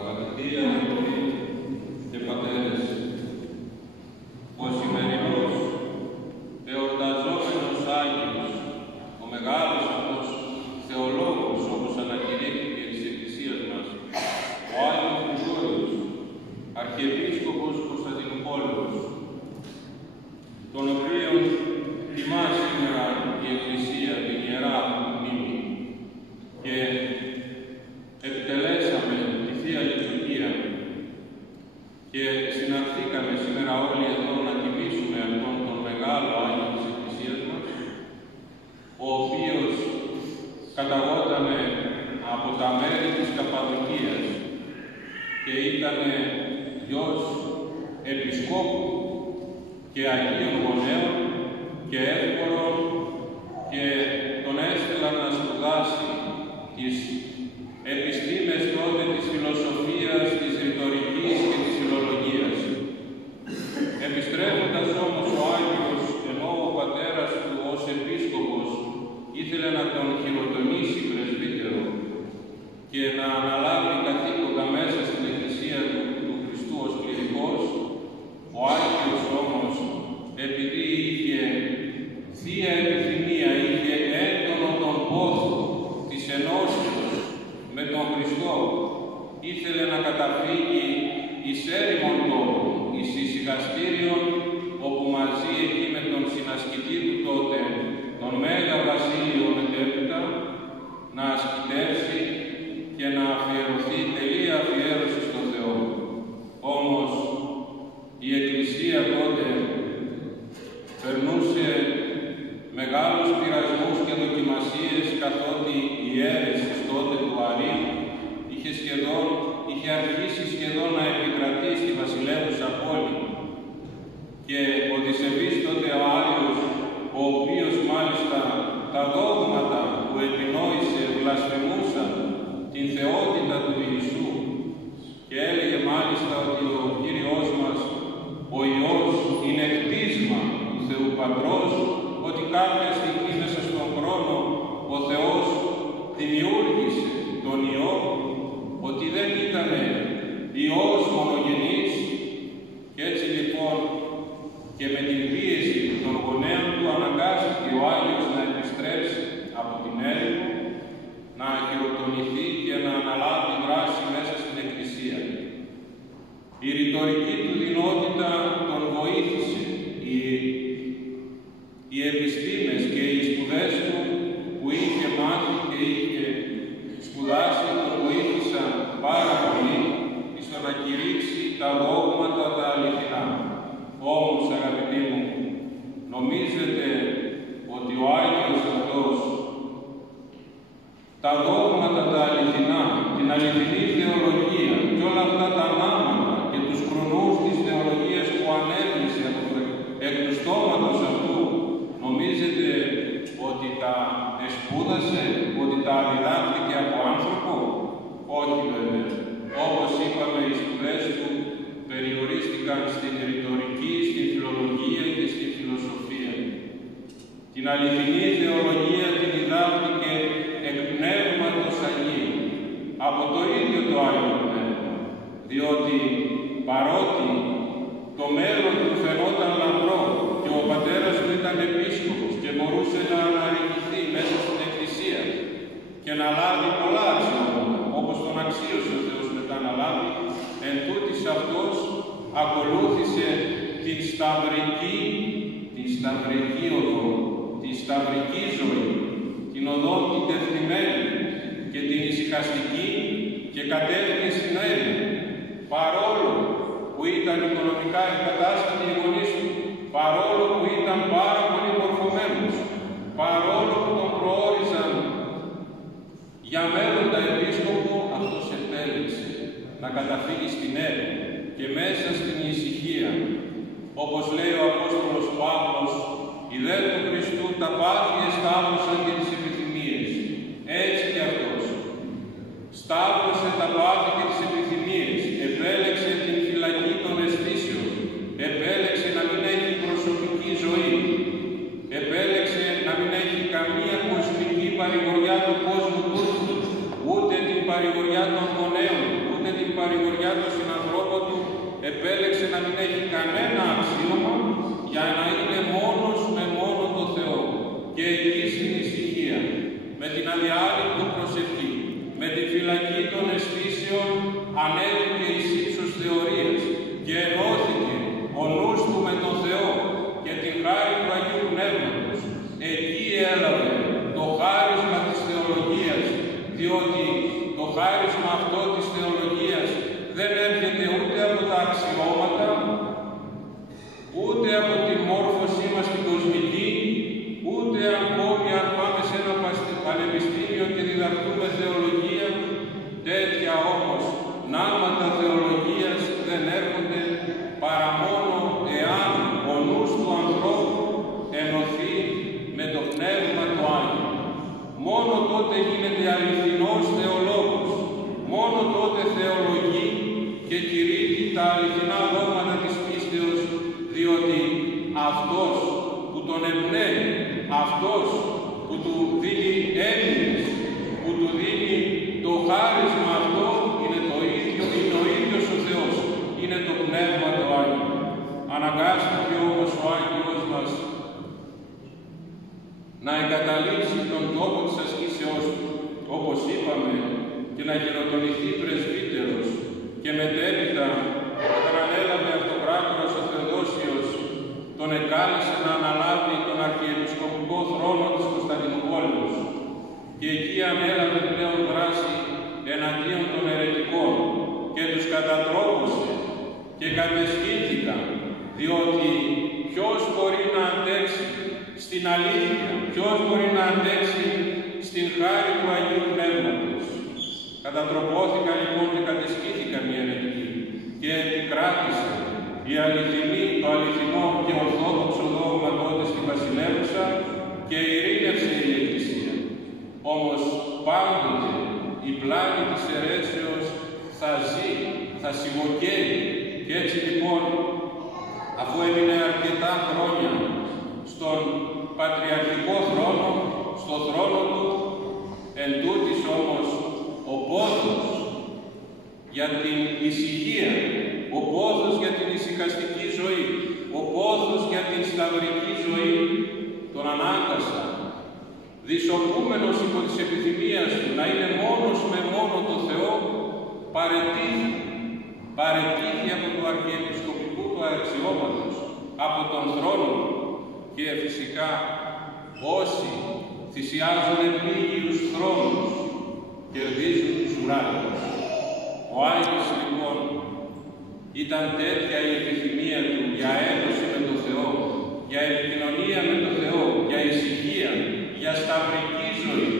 Αγαπητοί αδελφοί και πατέρες, ο σημερινός εορταζόμενος Άγιος, ο μεγάλος αυτός θεολόγος, όπως ανακηρύχθηκε της Εκκλησίας μας, ο Άγιος Γρηγόριος, Αρχιεπίσκοπος Κωνσταντινούπολεως, τον οποίον τιμά σήμερα η Εκκλησία την Ιερά Μνήμη και επιτελέσαμε τη Θεία Λειτουργία και συναντήκαμε σήμερα όλοι εδώ να τιμήσουμε αυτόν τον μεγάλο Άγιο της Εκκλησίας μας, ο οποίος καταγόταν από τα μέρη της Καπαδοκίας και ήταν γιος επισκόπου και Αγίων Γονέων και εύπορων και τον έστειλαν να σπουδάσει τις επιστήμες τότε της φιλοσοφίας, της ρητορικής και της φιλολογίας. Επιστρέφοντας όμως ο Άγιος, ενώ ο πατέρας του ως επίσκοπος ήθελε να τον χειροτονήσει πρεσβύτερο και να αναλάβει καθήκοντα μέσα στην Εκκλησία του Χριστού ως κληρικός, ο Άγιος όμως, επειδή είχε θεία επιθυμία, είχε έντονο τον πόθο της ενώσεως με τον Χριστό, ήθελε να καταφύγει εις έρημον τόπον, εις ησυχαστήριον, όπου μαζί εκεί με τον συνασκητή του τότε, τον Μέγα Βασίλειο μετέπειτα, να ασκητεύσει και να αφιερωθεί τελεία αφιέρωση στον Θεό. Όμως η Εκκλησία τότε περνούσε μεγάλους πειρασμούς και δοκιμασίες, καθότι η αίρεση τότε του Αρείου είχε αρχίσει σχεδόν να επικρατεί στη βασιλεύουσα πόλη. Και ο Δισεβής τότε ο Άριος, ο οποίος μάλιστα τα δόγματα που επινόησε βλασφεμούσαν την θεότητα του Ιησού και έλεγε μάλιστα ότι ο Κύριος μας, ο Υιός, είναι κτίσμα του Θεού Πατρός, ότι κάποια στιγμή μέσα στον χρόνο ο Θεός δημιούργησε τον Υιό, ότι δεν ήταν Υιός μονογενής, και έτσι λοιπόν και με την πίεση των γονέων του αναγκάστηκε ο Άγιος να επιστρέψει από την έρημο, να χειροτονηθεί και να αναλάβει δράση μέσα στην Εκκλησία. Η ρητορική του δυνότητα τον βοήθησε, οι επιστήμες και οι σπουδές του που είχε μάθει και είχε σπουδάσει τον βοήθησαν πάρα πολύ στο να κηρύξει τα δόγματα τα αληθινά. Όμως, αγαπητοί μου, νομίζετε ότι ο Άγιος αυτός τα δόγματα τα αληθινά, την αληθινή θεολογία και όλα αυτά τα νάματα και τους χρονούς της θεολογίας που ανέβησε εκ του στόματος αυτού, νομίζετε ότι τα εσπούδασε, ότι τα διδάχθηκε από άνθρωπο? Όχι βέβαια. Όπως είπαμε, οι σπουδές του περιορίστηκαν στην ρητορική, στην φιλολογία και στην φιλοσοφία. Την αληθινή θεολογία την διδάχθηκε εκ Πνεύματος Αγίου, από το ίδιο το Άγιο Πνεύμα, διότι παρότι το μέλλον του φαινόταν λαμπρό και ο πατέρας του ήταν επίσκοπος και μπορούσε να αναρριχηθεί μέσα στην Εκκλησία και να λάβει πολλά αξιώματα, όπως τον αξίωσε ο Θεός μετά να λάβει, εν τούτης αυτός ακολούθησε την σταυρική οδό, τη σταυρική ζωή, την οδό την τεθνημένη και την ησυχαστική, και κατέβηκε στην έρημο, παρόλο που ήταν οικονομικά εγκατάστατοι οι γονείς του, παρόλο που ήταν πάρα πολύ μορφωμένος, παρόλο που τον προόριζαν για μέλλοντα επίσκοπο, αυτός επέλεξε να καταφύγει στην έρημο και μέσα στην ησυχία. Όπως λέει ο Απόστολος Παύλος, οι δε του Χριστού τα πάθη εσταύρωσαν και τις επιθυμίες. Έτσι και αυτός σταύρωσε τα πάθη και τις επιθυμίες, επέλεξε την φυλακή των αισθήσεων, επέλεξε να μην έχει προσωπική ζωή, επέλεξε να μην έχει καμία παρηγοριά του κόσμου τούτου, ούτε την παρηγοριά των γονέων, ούτε την παρηγοριά των συνανθρώπων του, επέλεξε να μην έχει κανένα αξίωμα για να είναι μόνος με μόνο το Θεό. Και εκεί στην ησυχία, με την αδιάλειπτο προσευχή, με τη φυλακή των αισθήσεων, ανέβηκε εις ύψος θεωρίας και ενώθηκε ο νους του με τον Θεό και την χάρη του Αγίου Πνεύματος. Εκεί έλαβε το χάρισμα της θεολογίας, διότι το χάρισμα αυτό της θεολογίας δεν έρχεται ούτε από τα αξιώματα, ούτε από τη μόρφωσή μας την κοσμική, ούτε ακόμη αν πάμε σε ένα πανεπιστήμιο και διδαχτούμε θεολογία. Τέτοια όμως νάματα θεολογίας δεν έρχονται παρά μόνο εάν ο νους του ανθρώπου ενωθεί με το Πνεύμα το Άγιο. Μόνο τότε γίνεται αληθινός θεολόγος, μόνο τότε θεολογεί και κηρύττει τα αληθινά δόγματα της πίστεως, διότι αυτός που τον εμπνέει, αυτός που του δίνει έμπνευση, που του δίνει το χάρισμα αυτό, είναι ο ίδιος ο Θεός, είναι το Πνεύμα το Άγιο. Αναγκάστηκε όμως ο Άγιος μας να εγκαταλείψει τον τόπο της ασκήσεώς του, όπως είπαμε, και να γεροτονηθεί πρεσβύτερος, και μετέπειτα, όταν ανέλαβε αυτοκράτορας ο Θεοδόσιος, τον εκάλεσε να αναλάβει τον αρχιεπισκοπικό θρόνο της Κωνσταντινούπολης και εκεί ανέλαβε πλέον δράση εναντίον των αιρετικών και τους κατατρόπωσε και κατεσχύθηκαν, διότι ποιος μπορεί να αντέξει στην αλήθεια, ποιος μπορεί να αντέξει στην χάρη του Αγίου Πνεύματος. Κατατροπώθηκαν λοιπόν και κατεσχύθηκαν οι αιρετικοί και επικράτησε το αληθινό και ορθόδοξο δόγμα τότε στη Βασιλεύουσα και ειρήνευσε η Εκκλησία. Όμως πάντοτε η πλάνη της αιρέσεως θα ζει, θα σιγοκαίει. Και έτσι λοιπόν, αφού έμεινε αρκετά χρόνια στον πατριαρχικό θρόνο, στο θρόνο του, εν τούτης όμως ο πόθος για την ησυχία, ο πόθος για την ησυχαστική ζωή, ο πόθος για την σταυρική ζωή, τον ανάγκασα, δυσοπούμενος υπό της επιθυμίας του να είναι μόνος με μόνο το Θεό, παρετήθη από το αρχιεπισκοπικού του αξιώματος, από τον θρόνο, και φυσικά όσοι θυσιάζουν πλήγιους θρόνους κερδίζουν τους ουράνιους. Ο Άγιος λοιπόν ήταν τέτοια η επιθυμία του για ένωση με τον Θεό, για επικοινωνία με τον Θεό, για ησυχία, για σταυρική ζωή,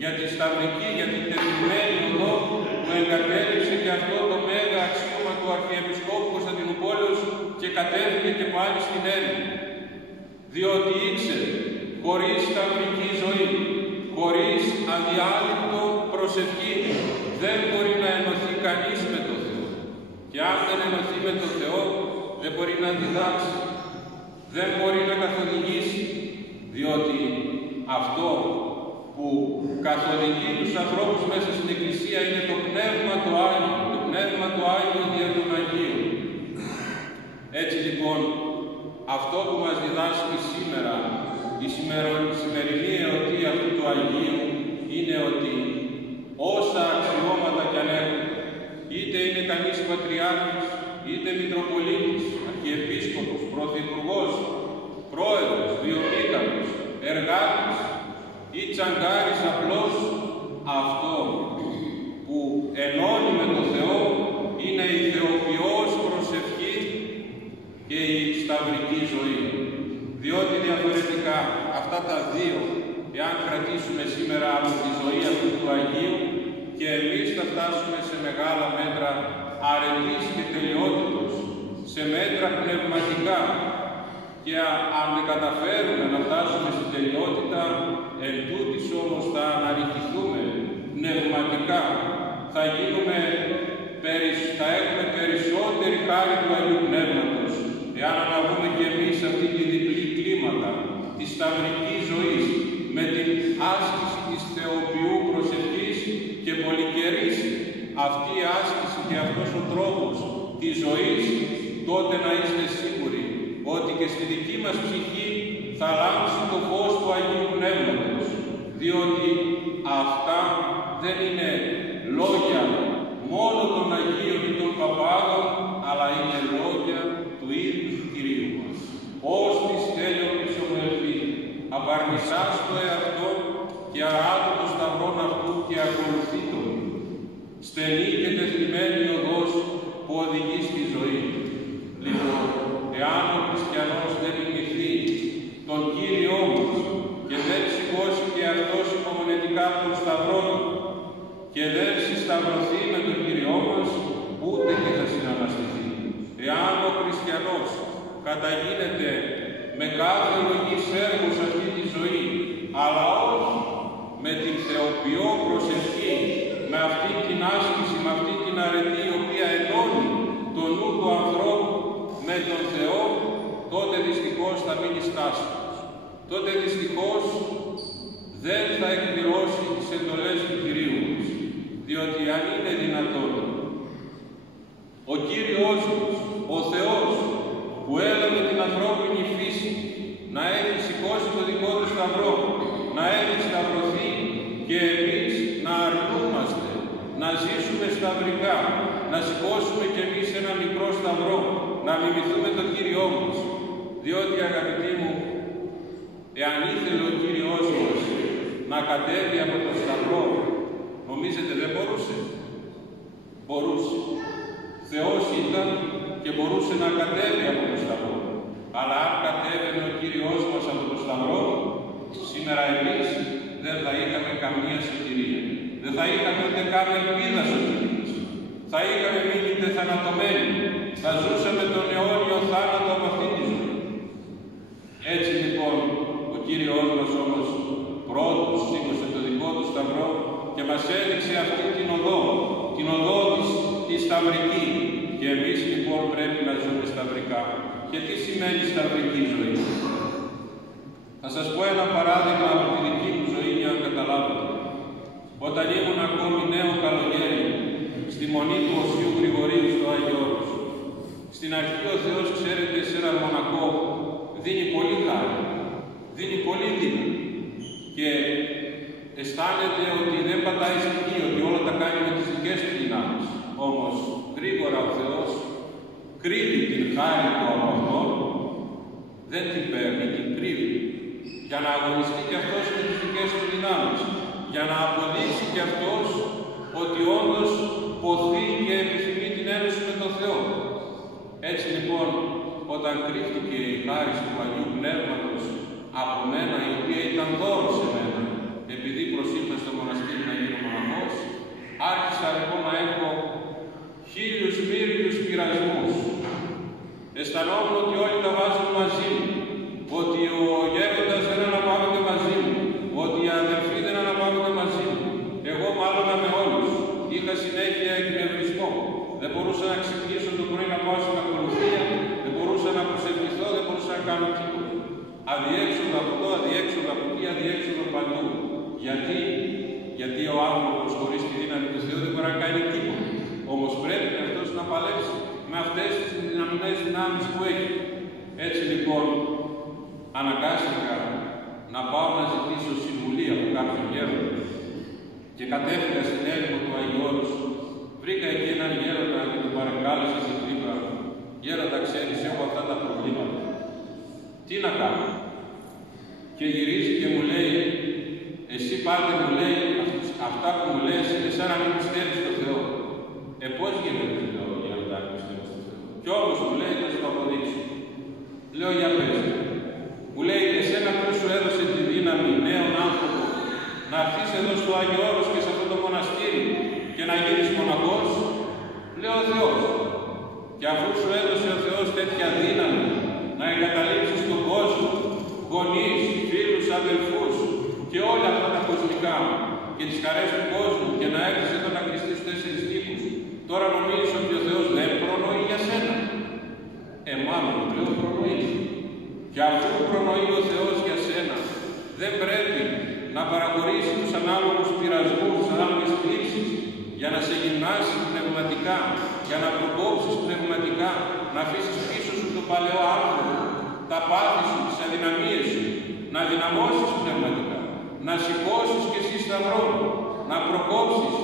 για τη σταυρική, για την τεθειμένη οδό που εγκατέλειψε και αυτό το μέγα αξίωμα του Αρχιεπισκόπου Κωνσταντινούπολης και κατέβηκε και πάλι στην έρημο. Διότι ήξερε, χωρίς σταυρική ζωή, χωρίς αδιάλειπτο προσευχή, δεν μπορεί να ενωθεί κανείς με τον Θεό. Και αν δεν ενωθεί με τον Θεό, δεν μπορεί να διδάξει, δεν μπορεί να καθοδηγήσει, διότι αυτό που καθοδηγεί τους ανθρώπους μέσα στην Εκκλησία είναι το Πνεύμα το Άγιο, το Πνεύμα το Άγιο δια των Αγίων. Έτσι λοιπόν, αυτό που μας διδάσκει σήμερα, η σημερινή εορτή αυτού του Αγίου, είναι ότι όσα αξιώματα κι αν έχουν, είτε είναι κανείς πατριάρχης, είτε μητροπολίτης, αρχιεπίσκοπος, πρωθυπουργός, πρόεδρος, διομήταμος, εργάτης ή τσαγκάρης απλός, αυτό που ενώνει με τον Θεό είναι η θεοποιός προσευχή και η σταυρική ζωή. Διότι διαφορετικά αυτά τα δύο, εάν κρατήσουμε σήμερα από τη ζωή αυτού του Αγίου, και εμείς θα φτάσουμε σε μεγάλα μέτρα αρετής και τελειότητος, σε μέτρα πνευματικά, και αν δεν καταφέρουμε να φτάσουμε στην τελειότητα, εν τούτης όμως θα αναρριχηθούμε πνευματικά, θα έχουμε περισσότερη χάρη του Αγίου Πνεύματος, εάν αναβούμε και εμείς αυτή τη διπλή κλίμακα της σταυρικής ζωής, με την άσκηση της θεοποιού προσευχής και πολυκαιρής αυτή η άσκηση και αυτός ο τρόπος της ζωής, τότε να είστε σίγουροι ότι και στη δική μας ψυχή θα λάμψει το φως του Αγίου Πνεύματος, διότι αυτά δεν είναι λόγια μόνο των Αγίων ή των Παπάδων, αλλά είναι λόγια του ίδιου του Κυρίου μας. Ως τη στέλνω πίσω μου ελπίδη, απαρνησάς το εαυτό και αράτω το σταυρόν αυτού και ακολουθεί τον. Στενή και τεθλιμμένη οδός που οδηγεί στη ζωή. Λοιπόν, εάν ο χριστιανός δεν μιμηθεί τον Κύριό μας και δεν σηκώσει και αυτός υπομονετικά τον σταυρό και δεν συσταυρωθεί με τον Κύριό μας, ούτε και θα συναναστηθεί. Εάν ο χριστιανός καταγίνεται με κάθε λογής έργο σε αυτή τη ζωή, αλλά όχι με την θεοποιώ προσευχή, με αυτή την άσκηση, με αυτή την αρετή, η οποία ενώνει το νου του ανθρώπου με τον Θεό, τότε δυστυχώς θα μείνει στάσιμος. Τότε δυστυχώς δεν θα εκπληρώσει τις εντολές του Κυρίου μας. Διότι αν είναι δυνατόν, ο Κύριος μας, ο Θεός, που έλαβε την ανθρώπινη φύση, να έχει σηκώσει το δικό του σταυρό, να έχει σταυρωθεί και εμείς να αρνούμαστε, να ζήσουμε σταυρικά, να σηκώσουμε κι εμείς ένα μικρό σταυρό, να μιμηθούμε τον Κύριό μας. Διότι, αγαπητοί μου, εάν ήθελε ο Κύριος μας να κατέβει από το σταυρό, νομίζετε δεν μπορούσε? Μπορούσε. Θεός ήταν και μπορούσε να κατέβει από το σταυρό. Αλλά αν κατέβαινε ο Κύριος μας από το σταυρό, σήμερα εμείς δεν θα είχαμε καμία σωτηρία. Δεν θα είχαμε ούτε καν ελπίδα σωτηρίας. Θα είχαμε μείνει τεθανατωμένοι. Θα ζούσαμε τον αιώνιο θάνατο από αυτή τη ζωή. Έτσι λοιπόν, ο Κύριος μας όμως πρώτος σήκωσε το δικό του σταυρό και μας έδειξε αυτή την οδό της σταυρική. Και εμείς λοιπόν πρέπει να ζούμε σταυρικά. Και τι σημαίνει σταυρική ζωή? Θα σας πω ένα παράδειγμα από τη δική μου ζωή για να καταλάβετε. Όταν ήμουν ακόμη νέο καλοκαίρι στη Μονή του Οσίου Γρηγορίου στο Άγιο Όρος, στην αρχή ο Θεός, ξέρετε, σε έναν μοναχό δίνει πολύ χάρη, δίνει πολύ δύναμη και αισθάνεται ότι δεν πατάει στη γη, ότι όλα τα κάνει με τις δικές του δυνάμεις. Όμως γρήγορα ο Θεός κρύβει την χάρη του από αυτό, δεν την παίρνει, την κρύβει, για να αγωνιστεί και αυτός με τις δικές του δυνάμεις, για να αποδείξει και αυτός ότι όντως ποθεί και επιθυμεί την ένωση με τον Θεό. Έτσι λοιπόν, όταν κρύφτηκε η χάρη του Αγίου Πνεύματος από μένα, η οποία ήταν δώρο σε μένα, επειδή προσήλθα στο μοναστήρι να γίνω μοναχός, άρχισα λοιπόν να έχω 1000 μύριους πειρασμούς. Αισθανόμουν ότι όλοι τα βάζουν μαζί μου, ότι ο γέροντας δεν αναπαύεται μαζί μου, ότι οι αδελφοί δεν αναπαύεται μαζί μου. Εγώ μάλλον με όλους. Είχα συνέχεια εκνευρισμό. Δεν μπορούσα να ξυπνήσω το πρωί να πάω στην ακολουθία, δεν μπορούσα να προσευχηθώ, δεν μπορούσα να κάνω τίποτα. Αδιέξοδο από εδώ, αδιέξοδο από εκεί, αδιέξοδο παντού. Γιατί ο άνθρωπος χωρίς τη δύναμη του Θεού δεν μπορεί να κάνει τίποτα. Όμως πρέπει αυτός να παλέψει με αυτές τις δυναμικές δυνάμεις που έχει. Έτσι λοιπόν, αναγκάστηκα να πάω να ζητήσω συμβουλή από κάποιον γέροντα και κατέφυγα στην έρημο του Αγίου Όρους. Βρήκα εκεί έναν γέροντα και τον παρεκάλεσα και του είπα: «Γέροντα, ξέρεις, έχω αυτά τα προβλήματα. Τι να κάνω?» Και γυρίζει και μου λέει: «Εσύ πάτε», μου λέει, «αυτά που μου λες είναι σαν να μην πιστεύεις στο Θεό». Πώς γίνεται, λέω, γέροντα, να πιστεύω στο Θεό? Κι όμως μου λέει, θα σου το αποδείξω. Λέω: «Για πες». Μου λέει: «Εσένα ποιος σου έδωσε τη δύναμη, νέον άνθρωπο, να έρθεις εδώ στο Άγιο Όρος και σε αυτό το μοναστήρι και να γίνεις μοναχός?» Λέω: «Ο Θεός». «Και αφού σου έδωσε ο Θεός τέτοια δύναμη να εγκαταλείψεις τον κόσμο, γονείς, φίλους, αδελφούς και όλα αυτά τα κοσμικά και τις χαρές του κόσμου και να έρθεις εδώ να κρυστείς στους 4 τύπους, τώρα νομίζεις ότι ο Θεός δεν προνοεί για σένα?» Μάλλον, λέω, προνοεί. Και αφού προνοεί ο Θεός για σένα, δεν πρέπει να παραχωρήσει τους ανάλογους πειρασμούς, τους ανάλογες θλίψεις για να σε γυμνάσει πνευματικά, για να προκόψεις πνευματικά, να αφήσεις πίσω σου το παλαιό άνθρωπο, τα πάθη σου, τις αδυναμίες σου, να δυναμώσεις πνευματικά, να σηκώσεις και εσύ σταυρό, να προκόψεις,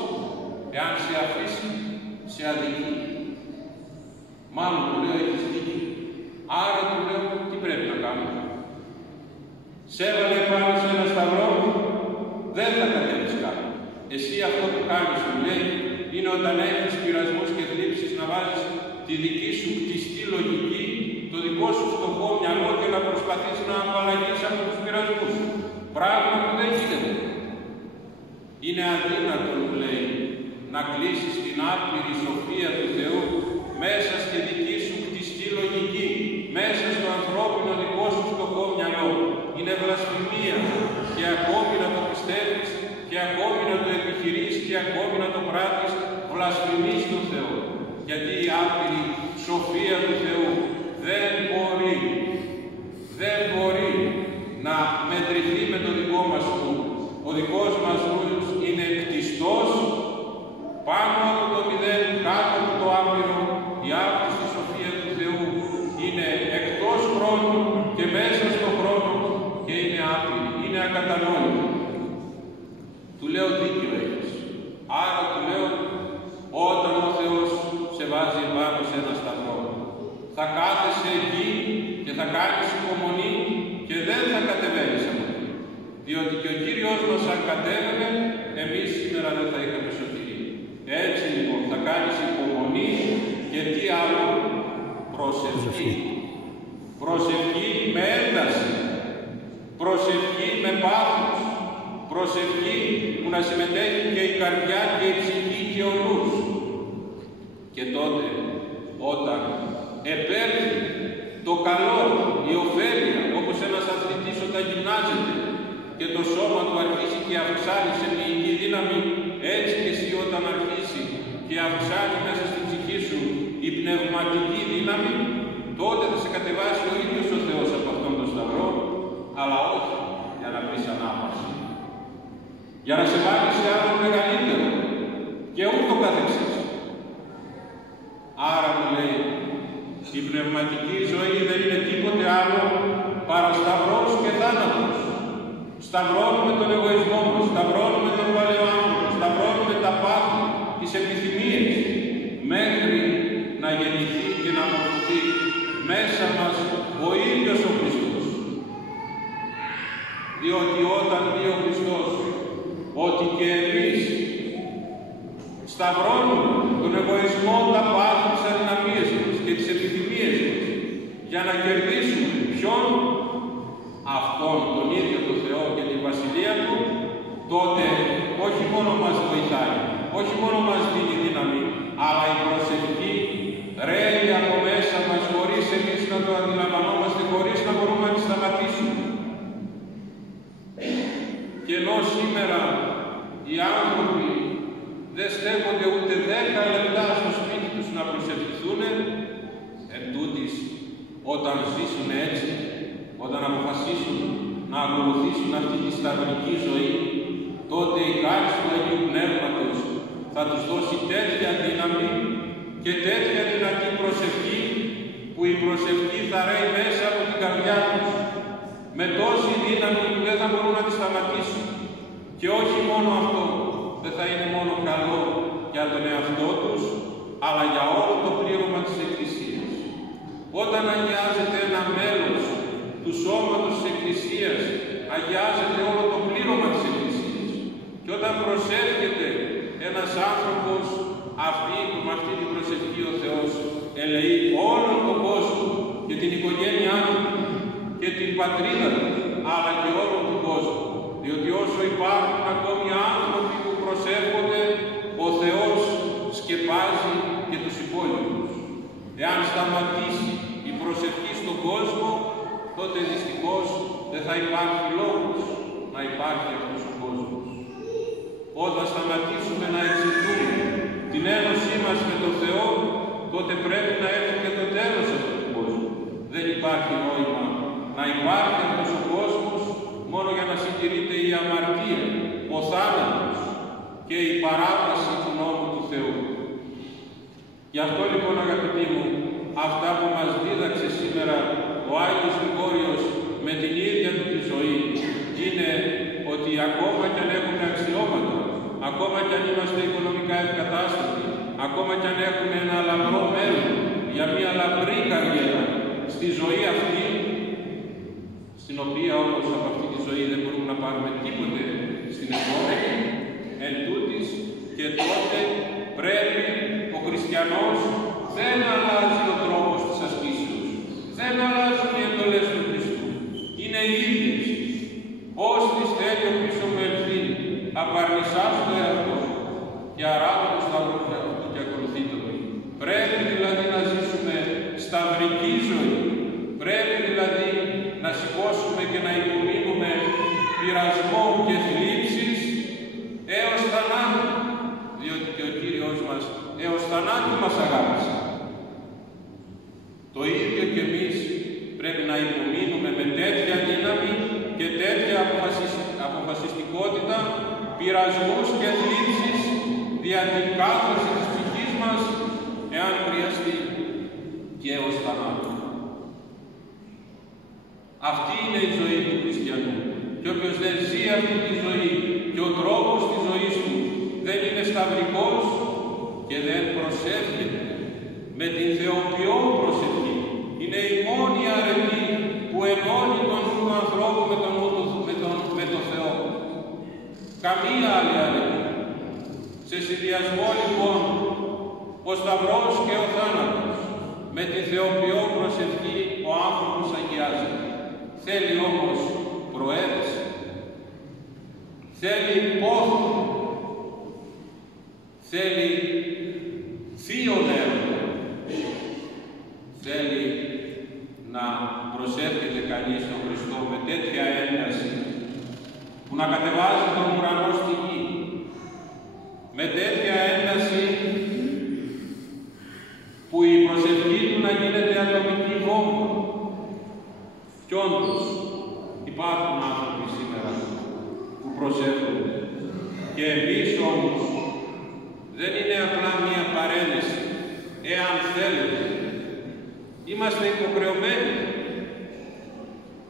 εάν σε αφήσει, σε αδικεί. Μάλλον του λέω έχεις δίκιο. Άρα του λέω τι πρέπει να κάνω. Σε έβαλε πάνω σε ένα σταυρό, δεν θα κατέβεις κάτω. Εσύ αυτό που κάνεις, μου λέει, είναι όταν έχεις πειρασμούς και θλίψεις να βάζεις τη δική σου κτιστή λογική, το δικό σου φτωχό μυαλό και να προσπαθείς να απαλλαγείς από τους πειρασμούς. Πράγμα που δεν γίνεται. Είναι αδύνατο, μου λέει, να κλείσεις την άπειρη σοφία του Θεού μέσα στη δική σου κτιστή λογική, μέσα στο ανθρώπινο δικό σου φτωχό μυαλό. Είναι βλασφημία και ακόμη να το πιστεύεις και ακόμη να το επιχειρείς και ακόμη να το πράττεις, βλασφημείς τον Θεό. Γιατί η άπειρη σοφία του Θεού δεν μπορεί να μετρηθεί με το δικό μας νου. Ο δικός μας νους είναι κτιστός πάνω από το μηδέν, κάτω από το άπειρο. Η άπτιστη σοφία του Θεού είναι εκτός χρόνου και μέσα στον χρόνο και είναι άπειρη, είναι ακατανόητη. Του λέω δίκιο έχεις. Άρα του λέω, όταν ο Θεός σε βάζει πάνω σε ένα σταυρό, θα κάθεσαι εκεί και θα κάνεις υπομονή και δεν θα κατεβαίνεις από εκεί. Διότι και ο Κύριος μας αν κατέβαινε, εμείς σήμερα δεν θα είχαμε σωτηρία. Έτσι λοιπόν θα κάνεις υπομονή και τι άλλο, προσευχή. Προσευχή με ένταση, προσευχή με πάθος, προσευχή που να συμμετέχει και η καρδιά και η ψυχή και ο νους. Και τότε όταν επέρθει το καλό, η ωφέλεια, όπως ένας αθλητής όταν γυμνάζεται και το σώμα του αρχίσει και αυξάνει σε μυϊκή δύναμη, έτσι και εσύ όταν αρχίσει και αυξάνει μέσα στην ψυχή σου η πνευματική δύναμη, τότε θα σε κατεβάσει ο ίδιος ο Θεός από αυτόν τον σταυρό, αλλά όχι για να βρεις ανάπαυση. Για να σε βάλει σε άλλο μεγαλύτερο και ούτω καθεξής. Άρα μου λέει, η πνευματική ζωή δεν είναι τίποτε άλλο παρά σταυρός και θάνατος. Σταυρώνουμε τον εγωισμό μας, σταυρώνουμε τον παλαιό άνθρωπο, σταυρώνουμε τα πάθη, τις επιθυμίες, μέχρι να γεννηθεί και να μορφωθεί μέσα μας ο ίδιος ο Χριστός. Διότι όταν πει ο Χριστός ότι και εμείς σταυρώνουμε τον εγωισμό, τα πάθη, τις αδυναμίες μας και τις επιθυμίες μας για να κερδίσουμε ποιον, αυτόν τον ίδιο τον Θεό και την Βασιλεία Του, τότε όχι μόνο μας βοηθάει, όχι μόνο μας δίνει δύναμη, αλλά η προσευχή ρέει από μέσα μας χωρίς εμείς να το αντιλαμβανόμαστε, χωρίς να μπορούμε να τη σταματήσουμε. Και ενώ σήμερα οι άνθρωποι δεν στέκονται ούτε 10 λεπτά στο σπίτι τους να προσευχηθούν, εντούτοις όταν ζήσουν έτσι, όταν αποφασίσουν να ακολουθήσουν αυτή τη σταυρική ζωή, τότε η χάρις του Αγίου Πνεύματος θα τους δώσει τέτοια δύναμη και τέτοια δυνατή προσευχή, που η προσευχή θα ρέει μέσα από την καρδιά τους με τόση δύναμη που δεν θα μπορούν να τη σταματήσουν. Και όχι μόνο αυτό, δεν θα είναι μόνο καλό για τον εαυτό τους, αλλά για όλο το πλήρωμα της Εκκλησίας. Όταν αγιάζεται ένα μέλος του σώματος της Εκκλησίας, αγιάζεται όλο το πλήρωμα της Εκκλησίας. Και όταν προσεύχεται ένας άνθρωπος, με αυτή την προσευχή ο Θεός ελεεί όλον τον κόσμο και την οικογένειά του και την πατρίδα του, αλλά και όλον τον κόσμο. Διότι όσο υπάρχουν ακόμη άνθρωποι που προσεύχονται, ο Θεός σκεπάζει και τους υπόλοιπους. Εάν σταματήσει η προσευχή στον κόσμο, τότε δυστυχώς δεν θα υπάρχει λόγος να υπάρχει αυτός ο κόσμος. Όταν σταματήσουμε να εξητούμε την ένωσή μας με τον Θεό, τότε πρέπει να έρθει και το τέλος αυτού του κόσμου. Δεν υπάρχει νόημα να υπάρχει αυτός ο κόσμος μόνο για να συντηρείται η αμαρτία, ο θάνατος και η παράβαση του νόμου του Θεού. Γι' αυτό λοιπόν, αγαπητοί μου, αυτά που μας δίδαξε σήμερα ο Άγιος Γρηγόριος με την ίδια του τη ζωή είναι ότι ακόμα κι αν έχουμε αξιώματα, ακόμα κι αν είμαστε οικονομικά ευκατάστατοι, ακόμα κι αν έχουμε ένα λαμπρό μέλλον για μια λαμπρή καριέρα στη ζωή αυτή, στην οποία όμως από αυτή τη ζωή δεν μπορούμε να πάρουμε τίποτε στην επόμενη, εν τούτης και τότε πρέπει ο χριστιανός δεν αλλάζει ο τρόπος της ασκήσεως, δεν αλλάζουν οι εντολές του Χριστού, είναι οι ίδιες. Ώστις θέλει ο πίσω μου ευθύνη, απαρνησάς το εαυτό σου και αράβει το σταυρό του εαυτού και ακολουθείτε το. Πρέπει δηλαδή να ζήσουμε σταυρική ζωή, πρέπει δηλαδή να σηκώσουμε και να υπομείνουμε πειρασμό και θλίψεις έως θανάτου, διότι και ο Κύριος μας έως θανάτου μας αγάπησε. Το ίδιο και εμείς πρέπει να υπομείνουμε με τέτοια δύναμη και τέτοια αποφασιστικότητα πειρασμούς και θλίψεις δια την κάθαρση της ψυχής μας, εάν χρειαστεί και έως θανάτου. Αυτή είναι η ζωή του χριστιανού. Και όποιος δεν ζει αυτή τη ζωή και ο τρόπος της ζωής του δεν είναι σταυρικός και δεν προσεύχεται με την θεοποιό προσευχή, είναι η μόνη αρετή που ενώνει τον νου του ανθρώπου με τον Θεό. Καμία άλλη αρετή. Σε συνδυασμό λοιπόν ο σταυρός και ο θάνατος με την θεοποιό προσευχή ο άνθρωπος αγιάζεται. Θέλει όμως προαίρεση, θέλει πόθο, θέλει θείο έργο, θέλει να προσεύχεται κανείς τον Χριστό με τέτοια ένταση που να κατεβάζει τον ουρανό στη γη, με τέτοια ένταση που η προσευχή του να γίνεται ατομική βόμβα. Κι όντως υπάρχουν άνθρωποι σήμερα που προσεύχονται και εμείς όμως δεν είναι απλά μία παρένεση, εάν θέλετε. Είμαστε υποχρεωμένοι.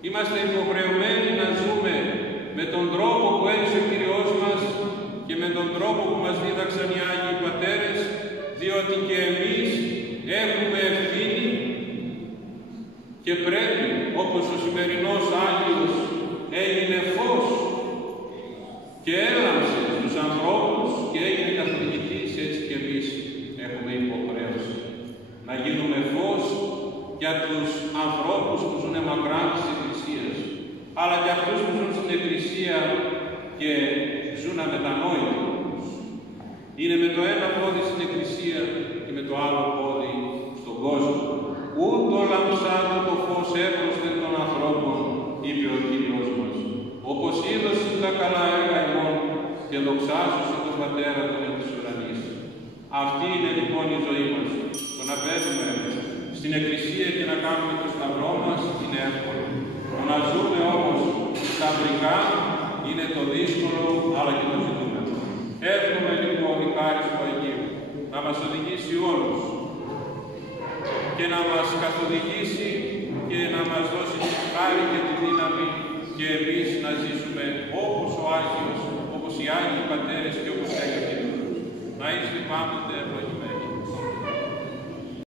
Είμαστε υποχρεωμένοι να ζούμε με τον τρόπο που έζησε ο Κύριος μας και με τον τρόπο που μας δίδαξαν οι Άγιοι Πατέρες, διότι και εμείς έχουμε ευθύνη και πρέπει, όπως ο σημερινός Άγιος έγινε φως και έλαμψε τους ανθρώπους και έγινε καθοδηγητής, έτσι και εμείς έχουμε υποχρέωση να γίνουμε φως για τους ανθρώπους που ζουν μακρά της Εκκλησίας, αλλά και αυτούς που ζουν στην Εκκλησία και ζουν αμετανόητους. Είναι με το ένα πόδι στην Εκκλησία και με το άλλο πόδι στον κόσμο. Ούτω λαμψάτο το φως έπροσθεν των ανθρώπων, είπε ο Κύριος μας. Όπως είδωσε τα καλά έργα ημών και δοξάσωσε τον Πατέρα των εν της ουρανής. Αυτή είναι λοιπόν η ζωή μας. Το να μπαίνουμε στην Εκκλησία και να κάνουμε το σταυρό μας είναι εύκολο. Το να ζούμε όμως σταυρικά είναι το δύσκολο αλλά και το ζητούμενο. Εύχομαι λοιπόν η χάρη του Αγίου να μας οδηγήσει όλους και να μας καθοδηγήσει και να μας δώσει τη χάρη και τη δύναμη και εμείς να ζήσουμε όπως ο Άγιος, όπως οι Άγιοι Πατέρες και όπως έγινε. Να είστε πάντοτε